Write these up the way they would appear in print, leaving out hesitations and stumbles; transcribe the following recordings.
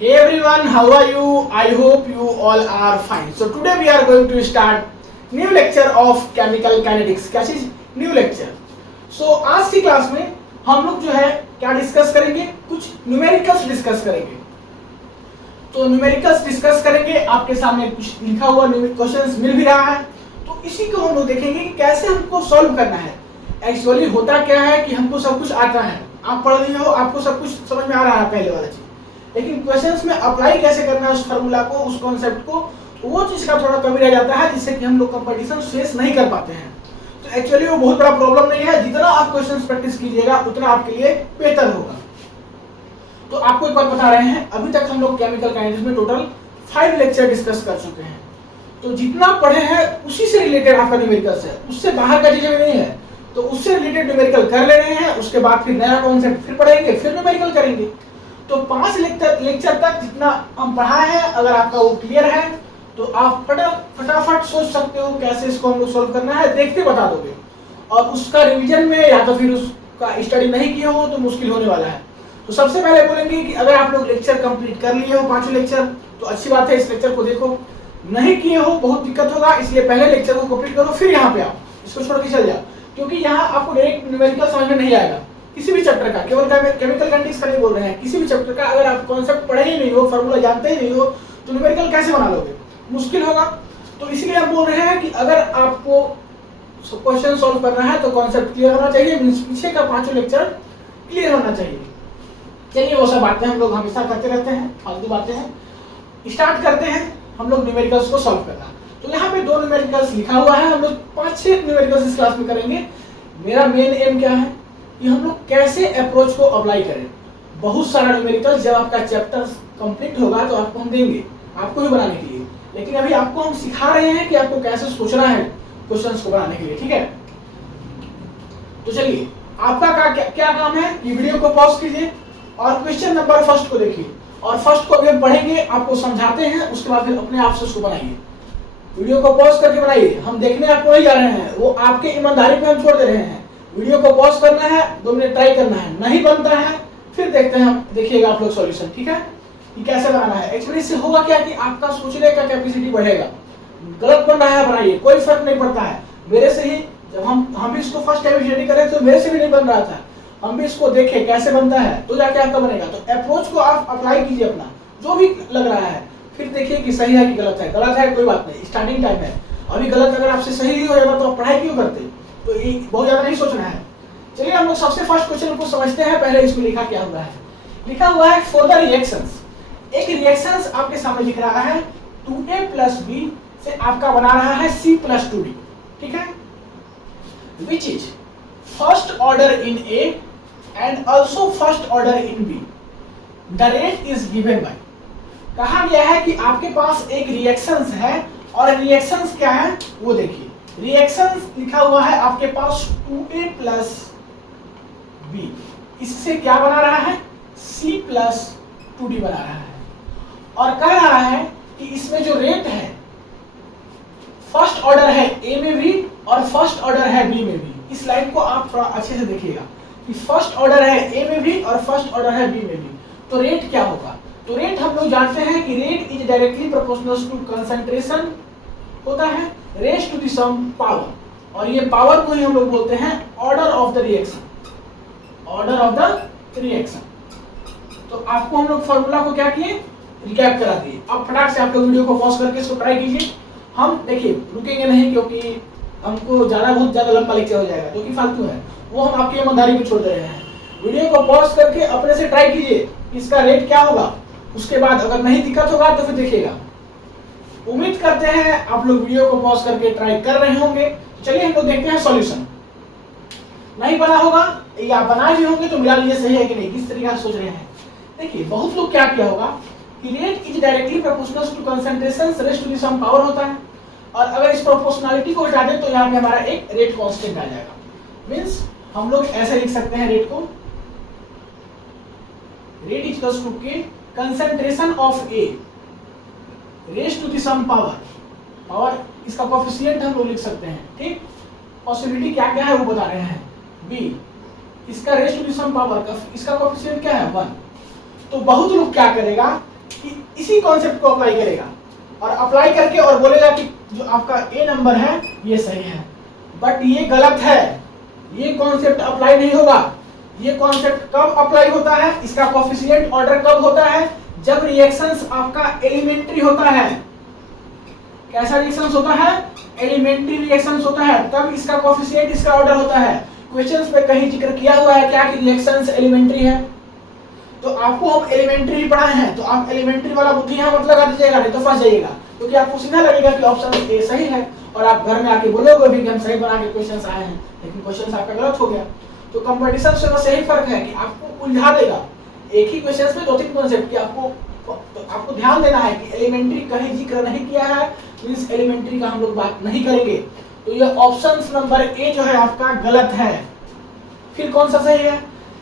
Hey everyone, how are you? I hope you all are fine. So today we are going to start new lecture of chemical kinetics. क्या चीज? New lecture. So आज की class में हम लोग जो है क्या डिस्कस करेंगे? कुछ न्यूमेरिकल्स डिस्कस करेंगे. तो न्यूमेरिकल्स डिस्कस करेंगे. आपके सामने कुछ लिखा हुआ क्वेश्चंस मिल भी रहा है. तो इसी को हम लोग देखेंगे कि कैसे हमको सॉल्व करना है. एक्चुअली होता क्या है कि हमको सब कुछ आता है. आप पढ़ रहे हो, आपको सब कुछ समझ में आ रहा है पहले वाला चीज. लेकिन क्वेश्चंस में अप्लाई कैसे करना है उस फार्मूला को, उस कॉन्सेप्ट को, वो चीज का थोड़ा कमी रह जाता है, जिससे कि हम लोग कंपटीशन फेस नहीं कर पाते हैं. तो एक्चुअली वो बहुत बड़ा प्रॉब्लम नहीं है. जितना आप क्वेश्चंस प्रैक्टिस कीजिएगा उतना आपके लिए बेहतर होगा. तो आपको एक बात बता रहे हैं, अभी तक हम लोग केमिकल काइनेटिक्स में टोटल 5 लेक्चर डिस्कस कर चुके हैं. तो जितना पढ़े हैं उसी से रिलेटेड आपका न्यूमेरिकल्स है, उससे बाहर का चीजें नहीं है. तो उससे रिलेटेड न्यूमेरिकल कर ले रहे हैं, उसके बाद फिर नया कॉन्सेप्ट फिर पढ़ेंगे, फिर न्यूमेरिकल करेंगे. तो 5 लेक्चर तक जितना हम पढ़ाए हैं, अगर आपका वो क्लियर है तो आप फटाफट सोच सकते हो कैसे इसको हम लोग सोल्व करना है, देखते बता दोगे. और उसका रिवीजन में या तो फिर उसका स्टडी नहीं किया हो तो मुश्किल होने वाला है. तो सबसे पहले बोलेंगे कि अगर आप लोग लेक्चर कंप्लीट कर लिए हो 5 लेक्चर तो अच्छी बात है, इस लेक्चर को देखो. नहीं किए हो बहुत दिक्कत होगा, इसलिए पहले लेक्चर को कंप्लीट करो फिर यहाँ पे आओ. इसको छोड़ के चल जाओ, क्योंकि यहाँ आपको डायरेक्ट न्यूमेरिकल समझ में नहीं आएगा किसी भी चैप्टर का. केवल केमिकल काइनेटिक्स का नहीं बोल रहे हैं, किसी भी चैप्टर का अगर आप कॉन्सेप्ट पढ़े ही नहीं हो, फार्मूला जानते ही नहीं हो, तो न्यूमेरिकल कैसे बना लोगे? मुश्किल होगा. तो इसलिए हम बोल रहे हैं कि अगर आपको क्वेश्चन सॉल्व करना है तो कॉन्सेप्ट क्लियर होना चाहिए, मींस पीछे का 5 लेक्चर क्लियर होना चाहिए. चलिए वो सब बातें हम लोग हमेशा करते रहते हैं, फालतू बातें हैं. स्टार्ट करते हैं हम लोग न्यूमेरिकल्स को सॉल्व करना. तो यहाँ पे 2 न्यूमेरिकल्स लिखा हुआ है, हम लोग 5-6 न्यूमेरिकल्स इस क्लास में करेंगे. मेरा मेन एम क्या है कि हम लोग कैसे अप्रोच को अप्लाई करें. बहुत सारा न्यूमेरिकल्स जब आपका चैप्टर कंप्लीट होगा तो आपको हम देंगे, आपको ही बनाने के लिए. लेकिन अभी आपको हम सिखा रहे हैं कि आपको कैसे सोचना है क्वेश्चंस को बनाने के लिए, ठीक है? तो चलिए, आपका क्या काम है कि वीडियो को पॉज कीजिए और क्वेश्चन नंबर फर्स्ट को देखिए. और फर्स्ट को अभी हम पढ़ेंगे, आपको समझाते हैं, उसके बाद फिर अपने आप से उसको बनाइए. वीडियो को पॉज करके बनाइए. हम देखने आपको नहीं जा रहे हैं, वो आपके ईमानदारी पे हम छोड़ दे रहे हैं. वीडियो को पॉज करना है, 2 मिनट ट्राई करना है, नहीं बनता है फिर देखते हैं हम, देखिएगा आप लोग सॉल्यूशन, ठीक है? कि कैसे बनाना है. एक्चुअली इससे होगा क्या कि आपका सोचने का कैपेसिटी बढ़ेगा. गलत बन रहा है बनाइए, कोई फर्क नहीं पड़ता है. मेरे से ही जब हम भी इसको फर्स्ट टाइम स्टडी करें तो मेरे से भी नहीं बन रहा था. हम भी इसको देखें कैसे बनता है तो जाके आपका बनेगा. तो अप्रोच को आप अप्लाई कीजिए अपना, जो भी लग रहा है, फिर देखिए कि सही है कि गलत है. गलत है कोई बात नहीं, स्टार्टिंग टाइम है. अभी गलत अगर आपसे सही हो जाता तो आप पढ़ाई क्यों करते? तो ये बहुत ज्यादा नहीं सोचना है. चलिए हम लोग सबसे फर्स्ट क्वेश्चन को समझते हैं. पहले इसको लिखा क्या हुआ है. लिखा हुआ है फॉर द रिएक्शंस. एक रिएक्शंस आपके सामने लिख रहा है 2a + b से आपका बना रहा है c + 2d, ठीक है? Which is first order in A and also first order in B. The rate is given by. कहा गया है कि आपके पास एक रिएक्शंस है और रिएक्शंस क्या है वो देखिए. रिएक्शंस लिखा हुआ है आपके पास 2a + b. इससे क्या बना रहा है? c + 2d बना रहा है. और कह रहा है कि इसमें जो रेट है फर्स्ट ऑर्डर है A में भी और फर्स्ट ऑर्डर है B में भी. इस लाइन को आप थोड़ा अच्छे से देखिएगा कि फर्स्ट ऑर्डर है A में भी और फर्स्ट ऑर्डर है B में भी. तो रेट क्या होगा? तो रेट हम लोग जानते हैं कि rate is directly proportional to concentration होता है raise to the some power. और ये पावर को ही हम लोग बोलते हैं order of the reaction. Order of the reaction. तो आपको हम लोग फार्मूला को क्या किए, रिकैप करा दिए. अब फटाक से आपके वीडियो को पॉज करके इसको ट्राई कीजिए. हम देखिए रुकेंगे नहीं, क्योंकि हमको बहुत ज्यादा लंबा लेक्चर हो जाएगा जो कि फालतू है, वो हम आपकी ईमानदारी पे छोड़ दे रहे हैं. वीडियो को पॉज करके अपने से ट्राई कीजिए इसका रेट क्या होगा. उसके बाद अगर नहीं दिक्कत होगा तो फिर देखिएगा. उम्मीद करते हैं आप लोग वीडियो को पॉज करके ट्राई कर रहे होंगे. चलिए हम लोग देखते हैं सॉल्यूशन. नहीं बना होगा या बनाए भी होंगे तो मिला लीजिए सही है कि नहीं, किस तरीके से सोच रहे हैं. देखिए बहुत लोग क्या किया होगा कि rate is directly proportional to concentration raise to the some power होता है. और अगर इस प्रोपोर्शनलिटी को हटा दें तो यहाँ पे हमारा एक रेट कांस्टेंट आ जाएगा. मींस हम लोग ऐसे लिख सकते हैं रेट को, rate equals to k concentration of A raise to the some power. Power इसका कोएफिशिएंट हम लोग लिख सकते हैं, ठीक? पॉसिबिलिटी क्या क्या है वो बता रहे हैं. बी इसका raise to the some power का इसका कोएफिशिएंट क्या है 1. तो बहुत लोग क्या करेगा कि इसी कॉन्सेप्ट को अप्लाई करेगा और अप्लाई करके और बोलेगा कि जो आपका ए नंबर है ये सही है, बट ये गलत है, ये कॉन्सेप्ट अप्लाई नहीं होगा। ये कॉन्सेप्ट कब अप्लाई होता है, इसका कोएफिशिएंट ऑर्डर कब होता है, जब रिएक्शंस आपका एलिमेंट्री होता है। कैसा रिएक्शंस होता है, एलिमेंट्री रिएक्शंस होता है, तब इसका कोएफिशिएंट इसका ऑर्डर होता है। क्वेश्चंस में कहीं जिक्र किया हुआ है क्या कि रिएक्शंस एलिमेंट्री है, तो आपको हम एलिमेंट्री पढ़ाए हैं, तो आप एलिमेंट्री वाला बुद्धि यहाँ मत लगा दीजिएगा, नहीं तो फंस जाइएगा, क्योंकि आपको सीधा लगेगा कि ऑप्शन ए सही है और आप घर में आके बोलोगे भी कि हम सही बना के क्वेश्चंस आए हैं, लेकिन क्वेश्चंस आपका गलत हो गया। तो कंपटीशन से बस यही फर्क है कि आपको उलझा देगा एक ही क्वेश्चंस में 2-3 कॉन्सेप्ट की। आपको ध्यान देना है कि एलिमेंट्री कहीं जिक्र नहीं किया है, मींस एलिमेंट्री का हम लोग बात नहीं करेंगे। तो ये ऑप्शन नंबर ए जो है आपका गलत है। फिर कौन सा सही है,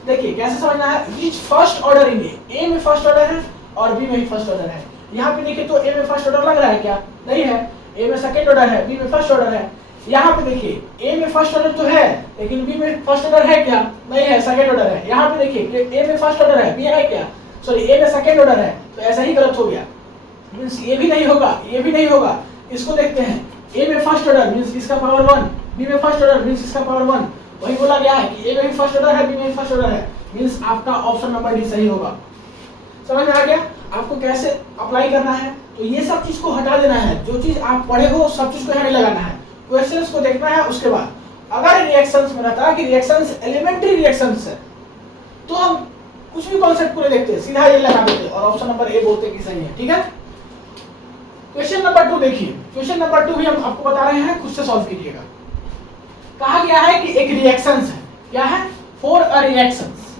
देखिए कैसे समझना है। विच फर्स्ट ऑर्डर इन ए में फर्स्ट ऑर्डर है और बी में भी फर्स्ट ऑर्डर है। यहाँ पे देखिए तो ए में फर्स्ट ऑर्डर लग रहा है क्या, नहीं है, ए में सेकंड ऑर्डर है, बी में फर्स्ट ऑर्डर है। यहाँ पे देखिए ए में फर्स्ट ऑर्डर तो है लेकिन बी में फर्स्ट ऑर्डर है क्या, नहीं है, सेकंड ऑर्डर है। यहाँ पे देखिए ए में फर्स्ट ऑर्डर है, बी है क्या, सॉरी ए में सेकंड ऑर्डर है, तो ऐसा ही गलत हो गया, मींस ये भी नहीं होगा, ये भी नहीं होगा। इसको देखते हैं, ए में फर्स्ट ऑर्डर मींस इसका पावर 1, बी में फर्स्ट ऑर्डर मींस इसका पावर 1, वही बोला गया है कि ए में भी फर्स्ट ऑर्डर है, बी में भी फर्स्ट ऑर्डर है, मींस आपका ऑप्शन नंबर डी सही होगा। समझ में आ गया आपको कैसे अप्लाई करना है। तो ये सब चीज को हटा देना है, जो चीज आप पढ़े हो सब चीज को यहाँ लगाना है, क्वेश्चंस को देखना है। उसके बाद अगर रिएक्शंस में रहता है कि रिएक्शंस एलिमेंट्री रिएक्शंस है, तो हम कुछ भी कॉन्सेप्ट पूरे देखते हैं, सीधा ये लगा देते हैं और ऑप्शन नंबर ए बोलते कि सही है, ठीक है। क्वेश्चन नंबर 2 देखिए, क्वेश्चन नंबर 2 भी हम आपको बता रहे हैं, खुद से सॉल्व कीजिएगा। कहा गया है कि एक रिएक्शंस है, क्या है, फॉर अ रिएक्शंस,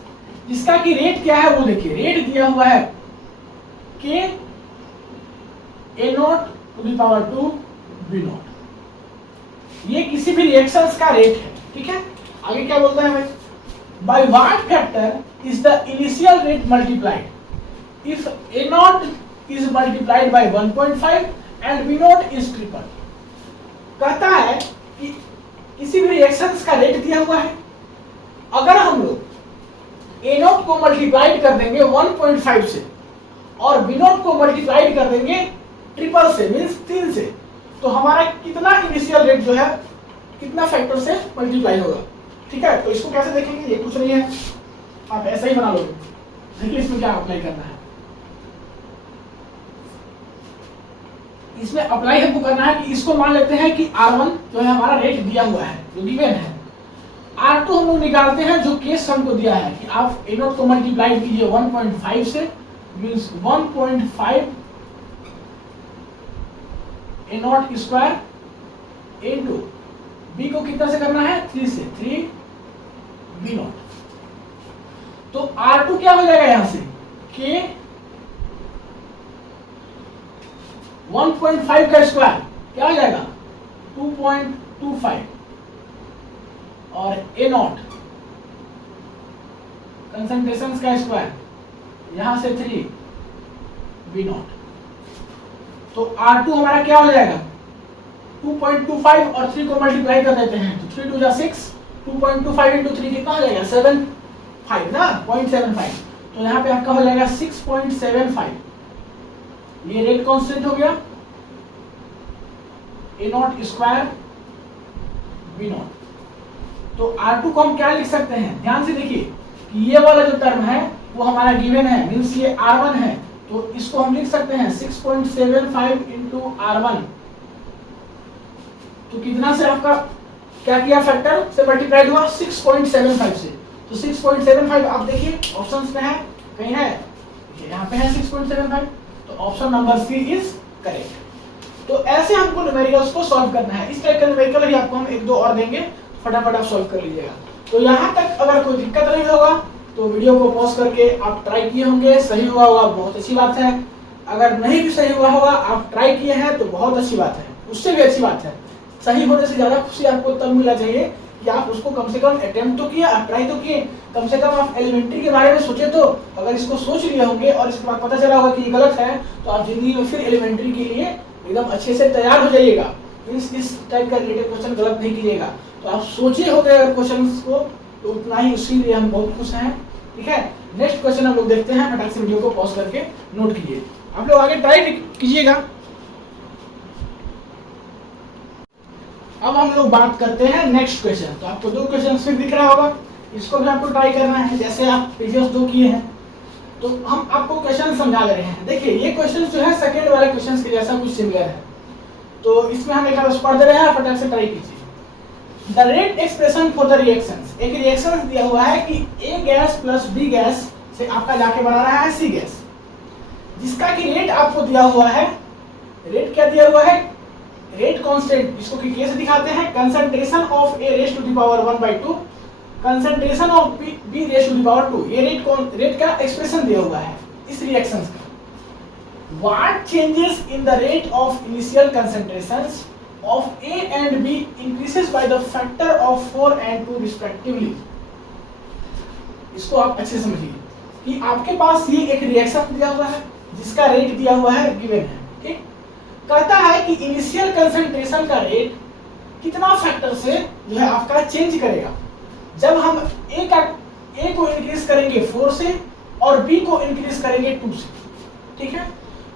जिसका कि रेट क्या है वो देखिए, रेट दिया हुआ है के A naught to the power 2 B naught. ये किसी भी रिएक्शंस का रेट है, ठीक है। आगे क्या बोलता है भाई, by what factor is the initial rate multiplied if A nought is multiplied by 1.5 and B nought is triple. कहता है कि किसी भी रिएक्शंस का रेट दिया हुआ है, अगर हम लोग ए नॉट को मल्टीप्लाइड कर देंगे 1.5 से और बी नॉट को मल्टीप्लाइड कर देंगे ट्रिपल से मींस 3 से, तो हमारा कितना इनिशियल रेट जो है कितना फैक्टर से मल्टीप्लाई होगा, ठीक है। तो इसको कैसे देखेंगे, ये कुछ नहीं है, आप ऐसा ही बना लोगे। देखिए इसमें क्या अप्लाई करना है, इसमें अप्लाई हमको करना है कि इसको मान लेते हैं कि R1 जो है हमारा रेट दिया हुआ है, जो गिवन है। R2 हम लोग निकालते हैं जो केस हमको दिया है कि आप ए नॉट को मल्टीप्लाई कीजिए 1.5 से, means 1.5 A nought square into B को कितना से करना है, 3 से, 3 बी नॉट। तो R2 क्या हो जाएगा यहां से, के 1.5 का स्क्वायर क्या हो जाएगा 2.25 और ए नॉट कंसंट्रेशन का स्क्वायर यहां से 3 बी नॉट। तो R2 हमारा क्या हो जाएगा 2.25 और 3 को मल्टीप्लाई कर देते हैं तो 3 2 जा 6, 2.25 इंटू 3 कितना हो जाएगा 75 ना, 0.75। तो यहाँ पे आपका हो जाएगा 6.75। ये रेट कांस्टेंट हो गया, ए नॉट स्क्वायर बी नॉट। तो R2 को हम क्या लिख सकते हैं, ध्यान से देखिए कि ये वाला जो टर्म है वो हमारा गिवन है, मींस ये R1 है, तो इसको हम लिख सकते हैं 6.75 इंटू R1। तो कितना से आपका क्या किया, फैक्टर से मल्टीप्लाइड हुआ 6.75 से। तो 6.75 आप देखिए ऑप्शंस में है, कहीं है, यहाँ पे है 6.75, तो option number C is correct. तो ऐसे हमको न्यूमेरिकल्स को सॉल्व करना है। इस टाइप का न्यूमेरिकल ही आपको हम 1-2 और देंगे, फटाफट आप सॉल्व कर लीजिएगा। तो यहाँ तक अगर कोई दिक्कत नहीं होगा तो वीडियो को पॉज करके आप ट्राई किए होंगे, सही हुआ होगा बहुत अच्छी बात है, अगर नहीं भी सही हुआ होगा आप ट्राई किए हैं तो बहुत अच्छी बात है, उससे भी अच्छी बात है। सही होने से ज़्यादा खुशी आपको तब मिलना चाहिए कि आप उसको कम से कम अटेम्प्ट तो किए, आप ट्राई तो किए, कम से कम आप एलिमेंट्री के बारे में सोचे। तो अगर इसको सोच लिए होंगे और इसके बाद पता चला होगा कि ये गलत है, तो आप जिंदगी में फिर एलिमेंट्री के लिए एकदम अच्छे से तैयार हो जाइएगा। इस टाइप का रिलेटेड क्वेश्चन गलत नहीं कीजिएगा। तो आप सोचे हो गए अगर क्वेश्चन को, तो उतना ही, उसी लिए हम बहुत खुश हैं, ठीक है। नेक्स्ट क्वेश्चन हम लोग देखते हैं, फटाक से वीडियो को पॉज करके नोट कीजिए। आप लोग आगे ट्राई कीजिएगा। अब हम लोग बात करते हैं नेक्स्ट क्वेश्चन। तो आपको दो क्वेश्चन फिर दिख रहा होगा, इसको भी आपको ट्राई करना है जैसे आप प्रीवियस दो किए हैं। तो हम आपको क्वेश्चन समझा ले रहे हैं। देखिए ये क्वेश्चन जो है सेकंड वाले क्वेश्चन के जैसा कुछ सिमिलर है, तो इसमें हम एक बार पढ़ दे रहे हैं, फटाक से ट्राई कीजिए। The rate expression for the reactions, एक रिएक्शन दिया हुआ है कि ए गैस प्लस बी गैस से आपका जाके बना रहा है सी गैस, जिसका कि रेट आपको दिया हुआ है। रेट क्या दिया हुआ है? रेट कांस्टेंट, इसको कि कैसे दिखाते हैं, concentration of A raise to the power 1/2 concentration of B raise to the power 2। ये रेट का एक्सप्रेशन दिया हुआ है इस रिएक्शंस का। What changes in the rate of initial concentrations of A and B increases by the factor of 4 and 2 respectively. इसको आप अच्छे से समझिए कि आपके पास ये एक रिएक्शन दिया हुआ है जिसका रेट दिया हुआ है, गिवन है, ठीक। कहता है कि इनिशियल कंसंट्रेशन का रेट कितना फैक्टर से जो है आपका चेंज करेगा जब हम ए को इंक्रीज करेंगे 4 से और बी को इंक्रीज करेंगे 2 से, ठीक है।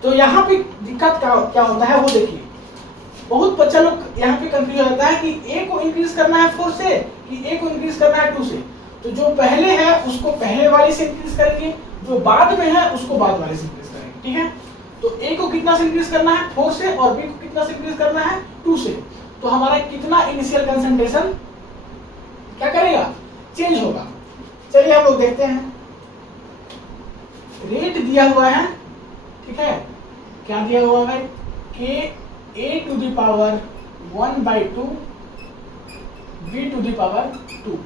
तो यहाँ पे दिक्कत क्या होता है वो देखिए। बहुत बच्चा लोग यहाँ पे कंफ्यूज होता है कि ए को इंक्रीज करना है 4 से कि ए को इंक्रीज करना है 2 से। तो जो पहले है उसको पहले वाले से इंक्रीज करेंगे, जो बाद में है उसको बाद वाले से इंक्रीज करेंगे, ठीक है। तो ए को कितना से इंक्रीज करना है 4 से और बी को कितना से इंक्रीज करना है 2 से। तो हमारा कितना इनिशियल कंसंट्रेशन क्या करेगा, चेंज होगा। चलिए हम लोग देखते हैं। रेट दिया हुआ है, ठीक है, क्या दिया हुआ है कि a to the power 1/2 b to the power 2।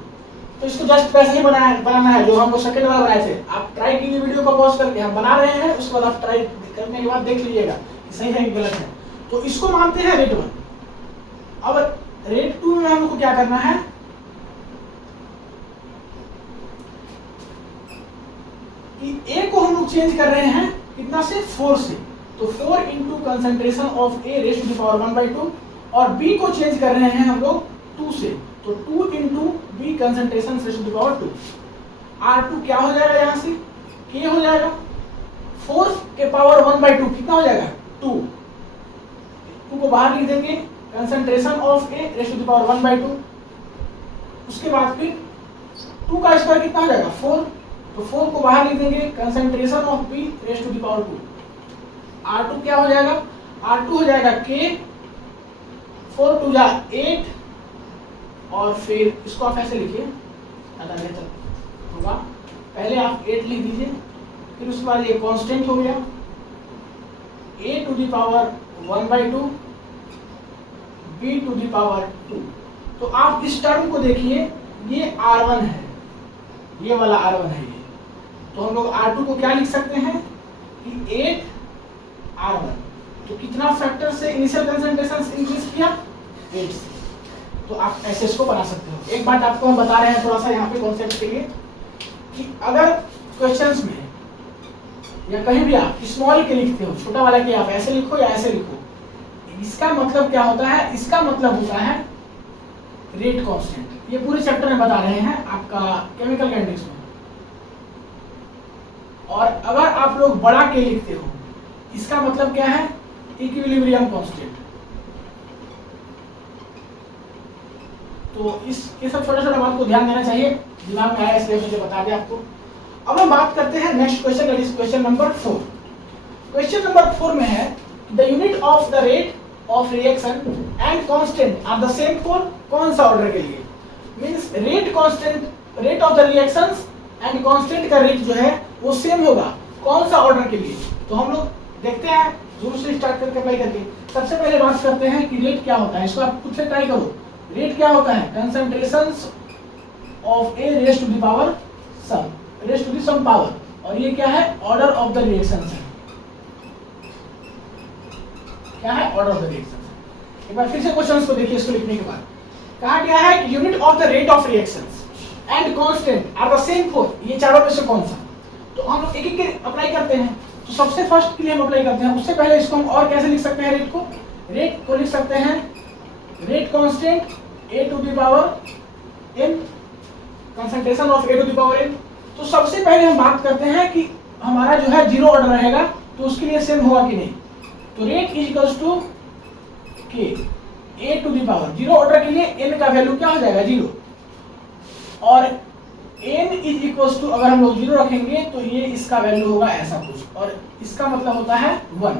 तो इसको जस्ट वैसे ही बनाना है जो हम लोग सेकंड वाला बनाए थे। आप ट्राई कीजिए, वीडियो को पॉज करके हम बना रहे हैं, उसके बाद आप ट्राई करने के बाद देख लीजिएगा कि सही है कि गलत है। तो इसको मानते हैं रेट 1। अब रेट 2 में हम लोग को क्या करना है, कि a को हम लोग चेंज कर रहे हैं कितना से 4 से। तो 4 into concentration of A raise to the power 1/2 और b को चेंज कर रहे हैं हम लोग 2 से। तो 2 into B concentration raise to the power 2। R2 क्या हो जाएगा, यहाँ से k हो जाएगा, 4 के पावर 1/2 कितना हो जाएगा 2 को बाहर लिख देंगे, concentration of A raise to the power 1/2। उसके बाद फिर 2 का स्क्वायर कितना हो जाएगा 4, तो 4 को बाहर लिख देंगे, concentration of B raise to the power 2। R2 क्या हो जाएगा, R2 हो जाएगा k, 4 2 जा 8 और फिर इसको आप ऐसे लिखिए, ज़्यादा बेहतर होगा। पहले आप 8 लिख दीजिए, फिर उसके बाद ये कांस्टेंट हो गया a to the power 1/2 b to the power 2। तो आप इस टर्म को देखिए, ये R1 है, ये वाला R1 है ये। तो हम लोग R2 को क्या लिख सकते हैं कि 8 R1। तो कितना फैक्टर से इनिशियल कंसंट्रेशन इंक्रीज किया 8 से। तो आप ऐसे इसको बना सकते हो। एक बात आपको हम बता रहे हैं थोड़ा सा यहाँ पे कॉन्सेप्ट के लिए, कि अगर क्वेश्चंस में या कहीं भी आप स्मॉल के लिखते हो, छोटा वाला के आप ऐसे लिखो या ऐसे लिखो, इसका मतलब क्या होता है, इसका मतलब होता है रेट कांस्टेंट। ये पूरे चैप्टर में बता रहे हैं आपका केमिकल काइनेटिक्स में। और अगर आप लोग बड़ा के लिखते हो, इसका मतलब क्या है, इक्विलिब्रियम कांस्टेंट। तो ये सब छोटा छोटा बात को ध्यान देना चाहिए, दिमाग में आया इसलिए मुझे बता दिया आपको। अब हम बात करते हैं next question, that is question number 4। Question number 4 में है the unit of the rate of reaction and constant are the same for कौन सा ऑर्डर के लिए। Means rate constant, rate of the reactions and constant का rate जो है वो सेम होगा कौन सा ऑर्डर के लिए। तो हम लोग देखते हैं शुरू से स्टार्ट करके अप्लाई करके। सबसे पहले बात करते हैं कि रेट क्या होता है, इसको आप खुद से ट्राई करो। रेट क्या होता है, concentrations of A raise to the power some, raise to the some power, और ये क्या है, ऑर्डर ऑफ द रिएक्शंस है। क्या है, ऑर्डर ऑफ द रिएक्शंस। एक बार फिर से क्वेश्चंस को देखिए, इसको लिखने के बाद कहा गया है कि unit of the rate of reactions and constant are the same for, ये चारों में से कौन सा। तो हम लोग एक एक अप्लाई करते हैं। तो सबसे फर्स्ट के लिए हम अप्लाई करते हैं, उससे पहले इसको हम और कैसे लिख सकते हैं, रेट को लिख सकते हैं rate constant a to the power n, concentration of a to the power n। तो सबसे पहले हम बात करते हैं कि हमारा जो है जीरो ऑर्डर रहेगा तो उसके लिए सेम होगा कि नहीं? तो rate is equals to k A to the power, zero order के लिए n का वैल्यू क्या हो जाएगा? 0। और n इज इक्वल्स टू, अगर हम लोग 0 रखेंगे तो ये इसका वैल्यू होगा ऐसा कुछ, और इसका मतलब होता है 1।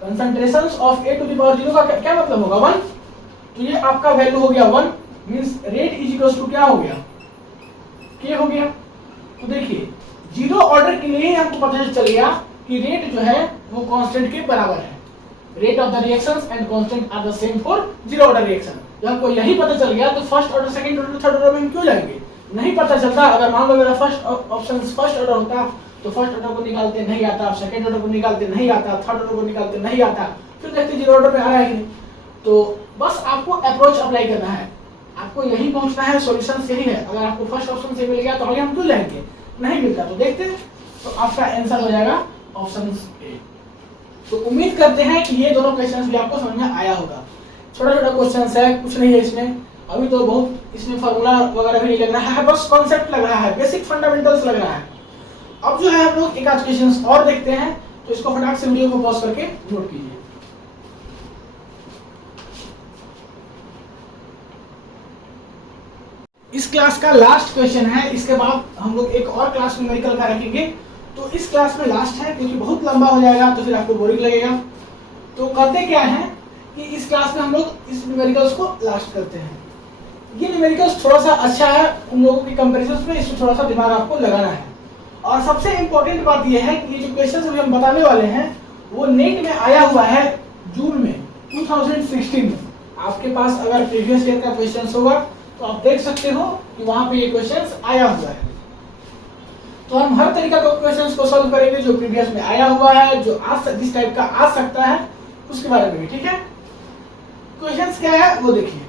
Concentration of A to the power 0 का क्या मतलब होगा? 1। तो ये आपका वैल्यू हो गया 1, means rate is equals to क्या हो गया? के हो गया। तो देखिए 0 ऑर्डर के लिए ही हमको पता चल गया कि रेट जो है वो कांस्टेंट के बराबर है। Rate of the reactions and constant are the same for 0 order reaction. जब हमको यही पता चल गया तो first order, second order, third order में हम क्यों जाएंगे? नहीं पता चलता। अगर मान लो मेरा फर्स्ट ऑप्शन फर्स्ट ऑर्डर होता तो फर्स्ट ऑर्डर को निकालते नहीं आता, सेकंड ऑर्डर को निकालते नहीं आता, थर्ड ऑर्डर को निकालते नहीं आता, फिर देखते 0 ऑर्डर पे आ रहा है कि नहीं। तो बस आपको अप्रोच अप्लाई करना है, आपको यही पहुंचना है, सॉल्यूशन यही है। अगर आपको फर्स्ट ऑप्शन से मिल गया तो आगे हम क्यों जाएंगे? नहीं मिलता तो देखते, तो आपका आंसर हो जाएगा ऑप्शन ए। तो उम्मीद करते हैं कि ये दोनों क्वेश्चंस भी आपको समझ में आया होगा। छोटा छोटा क्वेश्चंस है, कुछ नहीं है इसमें, अभी तो बहुत इसमें फार्मूला वगैरह भी नहीं लग रहा है, बस कॉन्सेप्ट लग रहा है, बेसिक फंडामेंटल्स लग रहा है। अब जो है हम लोग एक आध क्वेश्चंस और देखते हैं, तो इसको फटाक से वीडियो को पॉज करके नोट कीजिए। इस क्लास का लास्ट क्वेश्चन है, इसके बाद हम लोग एक और क्लास न्यूमेरिकल का रखेंगे। तो इस क्लास में लास्ट है क्योंकि बहुत लंबा हो जाएगा तो फिर आपको बोरिंग लगेगा। तो करते क्या है कि इस क्लास में हम लोग इस न्यूमेरिकल्स को लास्ट करते हैं। ये न्यूमेरिकल्स थोड़ा सा अच्छा है उन लोगों के कंपैरिजन में, इसमें थोड़ा सा दिमाग आपको लगाना है। और सबसे इम्पोर्टेंट बात यह है कि ये जो क्वेश्चन अभी हम बताने वाले हैं वो नेट में आया हुआ है जून में 2016 में। आपके पास अगर प्रीवियस ईयर का क्वेश्चन होगा तो आप देख सकते हो कि वहां पे ये क्वेश्चंस आया हुआ है। तो हम हर तरीका के क्वेश्चंस को सॉल्व करेंगे जो प्रीवियस में आया हुआ है, जो आज जिस टाइप का आ सकता है उसके बारे में भी, ठीक है। क्वेश्चंस क्या है वो देखिए,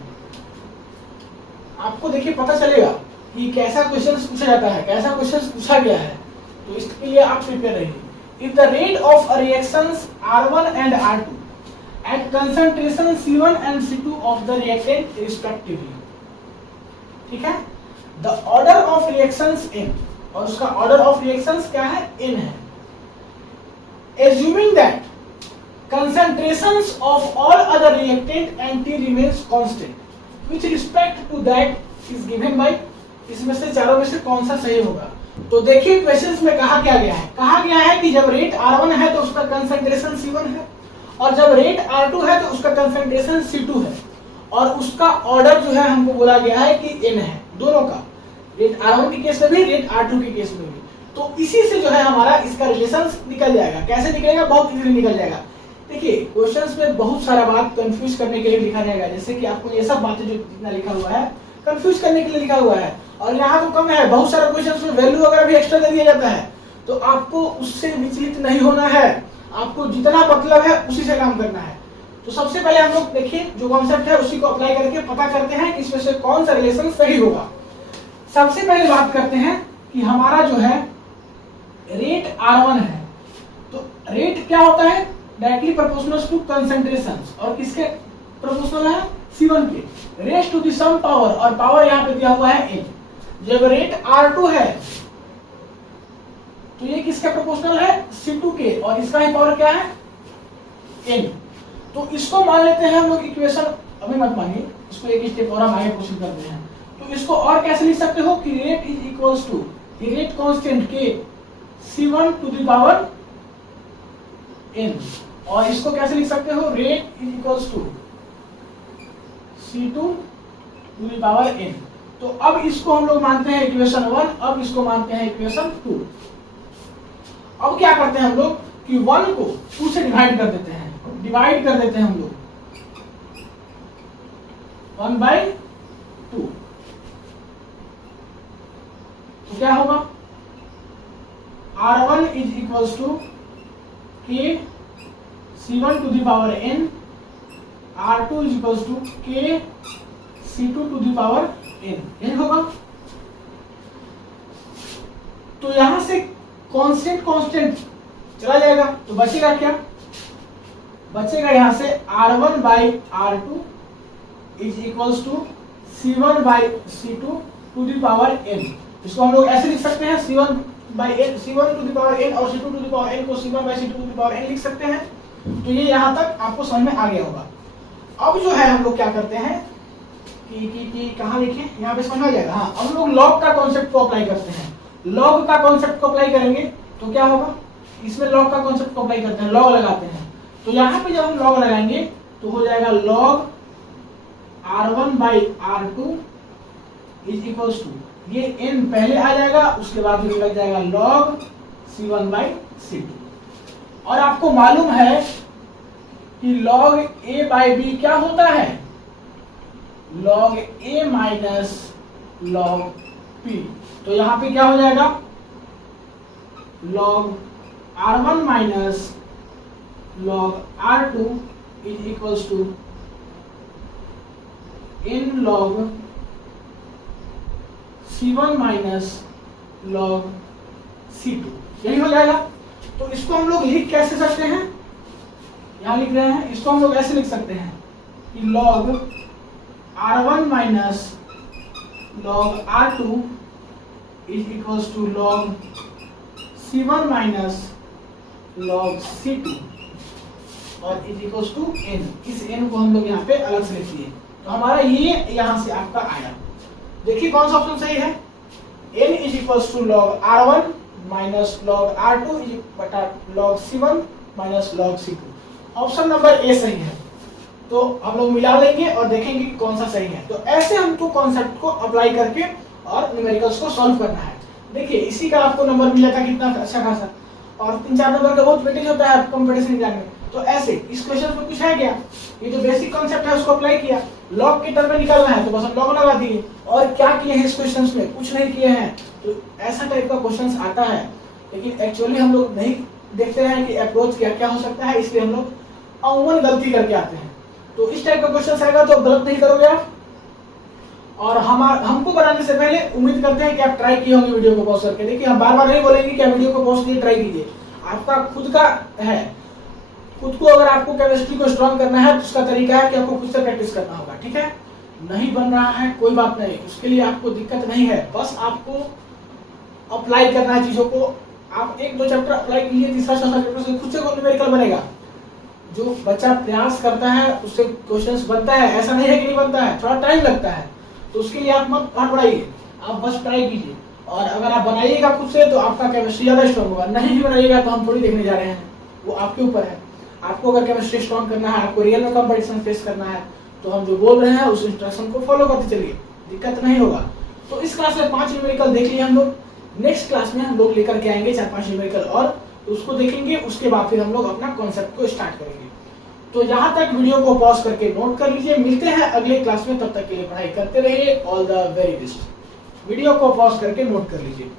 आपको देखिए पता चलेगा कि कैसा क्वेश्चंस पूछा जाता है, कैसा क्वेश्चंस पूछा गया है। तो इसके लिए आप प्रिपेयर रहिए। If the rate of reactions R1 and R2 at concentration C1 and C2 of the reactant respectively, ठीक है। The order of reactions n, और उसका ऑर्डर ऑफ रिएक्शंस क्या है? n है। Assuming that concentrations of all other reactant and T remains constant with respect to that is given by, इसमें से चारों में से कौन सा सही होगा? तो देखिए क्वेश्चंस में कहा क्या गया है, कहा गया है कि जब रेट R1 है तो उसका कंसंट्रेशन C1 है, और जब रेट R2 है तो उसका कंसंट्रेशन C2 है, और उसका ऑर्डर जो है हमको बोला गया है कि n है, दोनों का, रेट R1 के केस में भी, रेट R2 के केस में भी। तो इसी से जो है हमारा इसका रिलेशन निकल जाएगा। कैसे निकलेगा? बहुत इजीली निकल जाएगा। देखिए क्वेश्चंस में बहुत सारा बात कंफ्यूज करने के लिए लिखा जाएगा, जैसे कि आपको ये सब बातें जो जितना लिखा हुआ है कंफ्यूज करने के लिए लिखा हुआ है। और यहाँ तो कम है, बहुत सारे क्वेश्चंस में वैल्यू वगैरह भी एक्स्ट्रा दे दिया जाता है, तो आपको उससे विचलित नहीं होना है, आपको जितना मतलब है उसी से काम करना है। तो सबसे पहले हम लोग देखिए जो कॉन्सेप्ट है उसी को अप्लाई करके पता करते हैं कि इसमें से कौन सा रिलेशन सही होगा। सबसे पहले बात करते हैं कि हमारा जो है रेट R1 है, तो रेट क्या होता है? डायरेक्टली प्रोपोर्शनल टू कंसंट्रेशन, और किसके प्रोपोर्शनल है? C1 के। Raise to the some power, और पावर यहाँ पे दिया हुआ है n। जब रेट R2 है तो ये किसके प्रोपोर्शनल है? C2 के, और इसका ही पावर क्या है? n। तो इसको मान लेते हैं हम लोग इक्वेशन, अभी मत मानिए, इसको एक स्टेप और हम आगे कोशिश करते हैं। तो इसको और कैसे लिख सकते हो कि rate is equals to rate constant k C1 to the power n, और इसको कैसे लिख सकते हो? Rate is equals to C2 to the power n। तो अब इसको हम लोग मानते हैं इक्वेशन 1, अब इसको मानते हैं इक्वेशन 2। अब क्या करते हैं हम लोग कि 1 को 2 से डिवाइड कर देते हैं, डिवाइड कर देते हैं हम लोग 1/2। तो क्या होगा? R1 is equals to K C1 to the power n, R2 is equals to K C2 to the power n, यही होगा। तो यहां से कांस्टेंट कांस्टेंट चला जाएगा, तो बचेगा क्या? बचेगा यहां से R1/R2 is equals to C1/C2 to the power n। इसको हम लोग ऐसे लिख सकते हैं C1 by n, C1 to the power n और C2 to the power n को C1 by C2 to the power n लिख सकते हैं। तो ये यहाँ तक आपको समझ में आ गया होगा। अब जो है हम लोग क्या करते हैं कि कहाँ लिखे, यहाँ पे समझ में आ जाएगा। हाँ, अब हम लोग लॉग का कॉन्सेप्ट को अप्लाई करते हैं। लॉग का कॉन्सेप्ट को अप्लाई करेंगे तो क्या होगा, इसमें लॉग का कॉन्सेप्ट को अप्लाई करते हैं, लॉग लगाते हैं। तो यहाँ पे जब हम लॉग लगाएंगे तो हो जाएगा log R1 by R2 is equals to, ये n पहले आ जाएगा, उसके बाद लग जाएगा लॉग C1 बाई C2। और आपको मालूम है कि log a बाई b क्या होता है, log a minus log p। तो यहाँ पे क्या हो जाएगा, log R1 minus log R2 is equals to in log C1 minus log C2, यही हो जाएगा। तो इसको हम लोग लिख कैसे सकते हैं, यहाँ लिख रहे हैं, इसको हम लोग ऐसे लिख सकते हैं कि log R1 minus log R2 is equals to log C1 minus log C2 और इज इक्वल्स टू n। इस n को हम लोग यहाँ पे अलग से लिख लिए, तो हमारा ये यहाँ से आपका आया। देखिए कौन सा ऑप्शन सही है, n is equals to log R1 minus log R2 बटा log C1 minus log C2। Option number A सही है। तो हम लोग मिला लेंगे और देखेंगे कि कौन सा सही है। तो ऐसे हमको कॉन्सेप्ट को अप्लाई करके और न्यूमेरिकल्स को सॉल्व करना है। देखिए इसी का आपको नंबर मिला था कितना अच्छा खासा, और 3-4 नंबर का बहुत वेटेज होता है कंपटीशन एग्जाम में। तो ऐसे इस क्वेश्चन में कुछ है क्या, ये जो बेसिक कॉन्सेप्ट है उसको अप्लाई किया, लॉग के टर्म में निकालना है तो बस हम लॉग लगा दिए। और क्या किए हैं इस क्वेश्चन में, कुछ नहीं किए हैं। तो ऐसा टाइप का क्वेश्चन आता है, लेकिन एक्चुअली हम लोग नहीं देखते हैं कि अप्रोच क्या क्या हो सकता है, इसलिए हम लोग अमूमन गलती करके आते हैं। तो इस टाइप का क्वेश्चन आएगा तो गलत नहीं करोगे आप। और हमको बनाने से पहले उम्मीद करते हैं कि आप ट्राई किए होंगे वीडियो को पॉज करके। देखिए हम बार बार नहीं बोलेंगे कि आप वीडियो को पॉज कीजिए, ट्राई कीजिए, आपका खुद का है। खुद को अगर आपको केमिस्ट्री को स्ट्रॉन्ग करना है तो उसका तरीका है कि आपको खुद से प्रैक्टिस करना होगा, ठीक है। नहीं बन रहा है कोई बात नहीं, उसके लिए आपको दिक्कत नहीं है, बस आपको अप्लाई करना है चीजों को। आप 1-2 चैप्टर अप्लाई कीजिए, तीसरा चौथा चैप्टर से खुद से न्यूमेरिकल बनेगा। जो बच्चा प्रयास करता है उससे क्वेश्चंस बनता है, ऐसा नहीं है कि नहीं बनता है, थोड़ा टाइम लगता है। तो उसके लिए आप मत हड़बड़ाइए, आप बस ट्राई कीजिए। और अगर आप बनाइएगा खुद से तो आपका केमिस्ट्री ज्यादा स्ट्रॉन्ग होगा, नहीं भी बनाइएगा तो हम थोड़ी देखने जा रहे हैं, वो आपके ऊपर है। आपको अगर केमिस्ट्री स्ट्रॉन्ग करना है, आपको रियल में कंपटीशन फेस करना है, तो हम जो बोल रहे हैं उस इंस्ट्रक्शन को फॉलो करते चलिए, दिक्कत नहीं होगा। तो इस क्लास में 5 न्यूमेरिकल देख लिए हम लोग। नेक्स्ट क्लास में हम लोग लेकर के आएंगे 4-5 न्यूमेरिकल और उसको देखेंगे, उसके बाद फिर हम लोग अपना कॉन्सेप्ट को स्टार्ट करेंगे। तो यहाँ तक वीडियो को पॉज करके नोट कर लीजिए। मिलते हैं अगले क्लास में, तब तक के लिए पढ़ाई करते रहिए। All the very best. Video को पॉज करके नोट कर लीजिए।